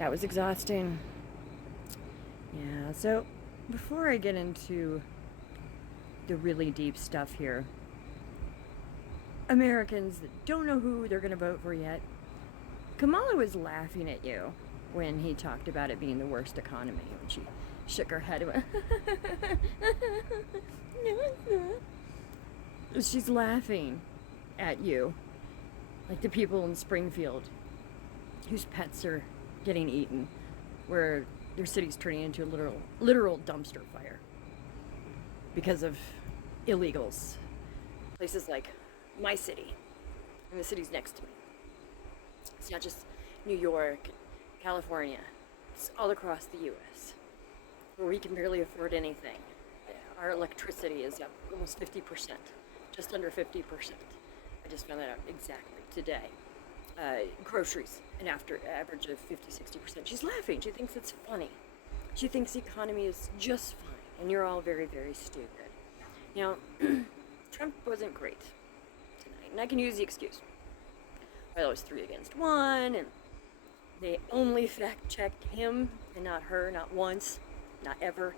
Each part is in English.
That was exhausting. Yeah, so before I get into the really deep stuff here, Americans that don't know who they're going to vote for yet, Kamala was laughing at you when he talked about it being the worst economy, when she shook her head. No, it's not. She's laughing at you, like the people in Springfield whose pets are getting eaten, where their city's turning into a literal dumpster fire because of illegals. Places like my city and the cities next to me. It's not just New York, California. It's all across the U.S. where we can barely afford anything. Our electricity is up almost 50%, just under 50%. I just found that out exactly today. Groceries, an average of 50-60%. She's laughing. She thinks it's funny. She thinks the economy is just fine, and you're all very, very stupid. Now, Trump wasn't great tonight, and I can use the excuse. Well, it was 3 against 1, and they only fact-checked him and not her, not once, not ever.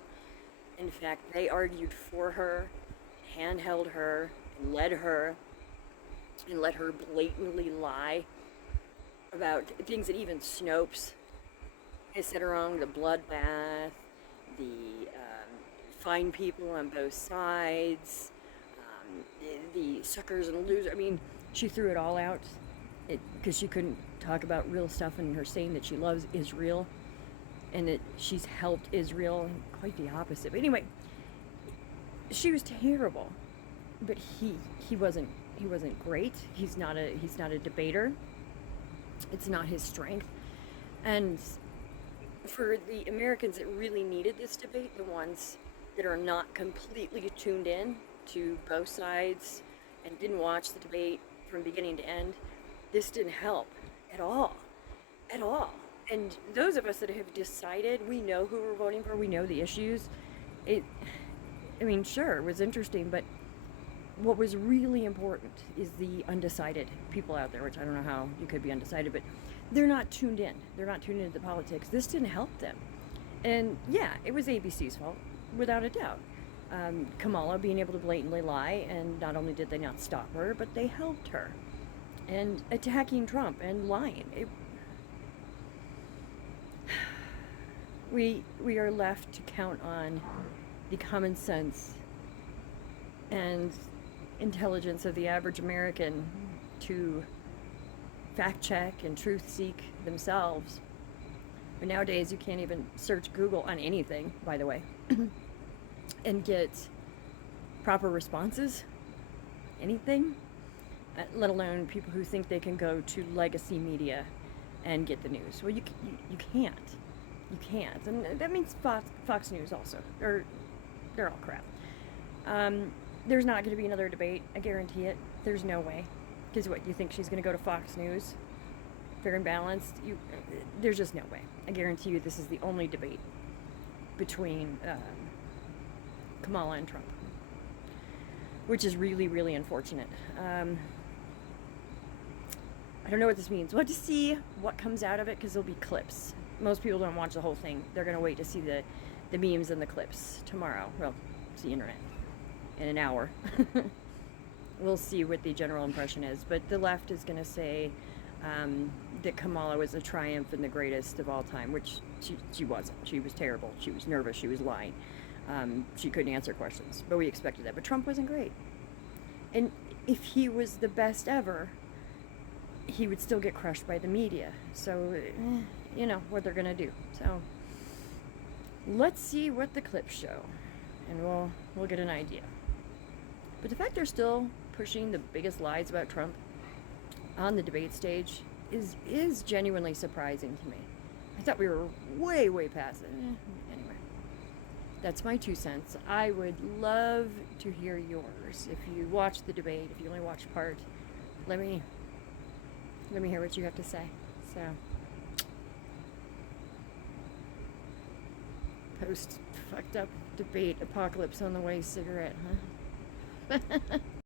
In fact, they argued for her, handheld her, and led her, and let her blatantly lie about things that even Snopes has said are wrong, the bloodbath, the fine people on both sides, the suckers and losers. I mean, she threw it all out because she couldn't talk about real stuff, and her saying that she loves Israel and that she's helped Israel, and quite the opposite. But anyway, she was terrible. But he wasn't great. He's not a debater. It's not his strength. And for the Americans that really needed this debate, the ones that are not completely tuned in to both sides and didn't watch the debate from beginning to end, this didn't help at all. At all. And those of us that have decided, we know who we're voting for, we know the issues. Sure, it was interesting, but what was really important is the undecided people out there, which I don't know how you could be undecided, but they're not tuned in. They're not tuned into the politics. This didn't help them. And yeah, it was ABC's fault, without a doubt. Kamala being able to blatantly lie, and not only did they not stop her, but they helped her. And attacking Trump and lying. We are left to count on the common sense and intelligence of the average American to fact check and truth seek themselves. But nowadays you can't even search Google on anything, by the way, and get proper responses. Anything. Let alone people who think they can go to legacy media and get the news. Well, you can't. You can't. And that means Fox News also. They're all crap. There's not going to be another debate. I guarantee it. There's no way. Because what, you think she's going to go to Fox News? Fair and balanced? There's just no way. I guarantee you this is the only debate between Kamala and Trump. Which is really, really unfortunate. I don't know what this means. We'll have to see what comes out of it, because there'll be clips. Most people don't watch the whole thing. They're going to wait to see the memes and the clips tomorrow. Well, it's the internet. In an hour. We'll see what the general impression is. But the left is going to say that Kamala was a triumph and the greatest of all time, which she wasn't. She was terrible. She was nervous. She was lying. She couldn't answer questions. But we expected that. But Trump wasn't great. And if he was the best ever, he would still get crushed by the media. So, you know, what they're going to do. So, let's see what the clips show. And we'll get an idea. But the fact they're still pushing the biggest lies about Trump on the debate stage is genuinely surprising to me. I thought we were way, way past it. Anyway, that's my 2 cents. I would love to hear yours. If you watch the debate, if you only watch part, let me hear what you have to say. So, post fucked up debate apocalypse on the way cigarette, huh?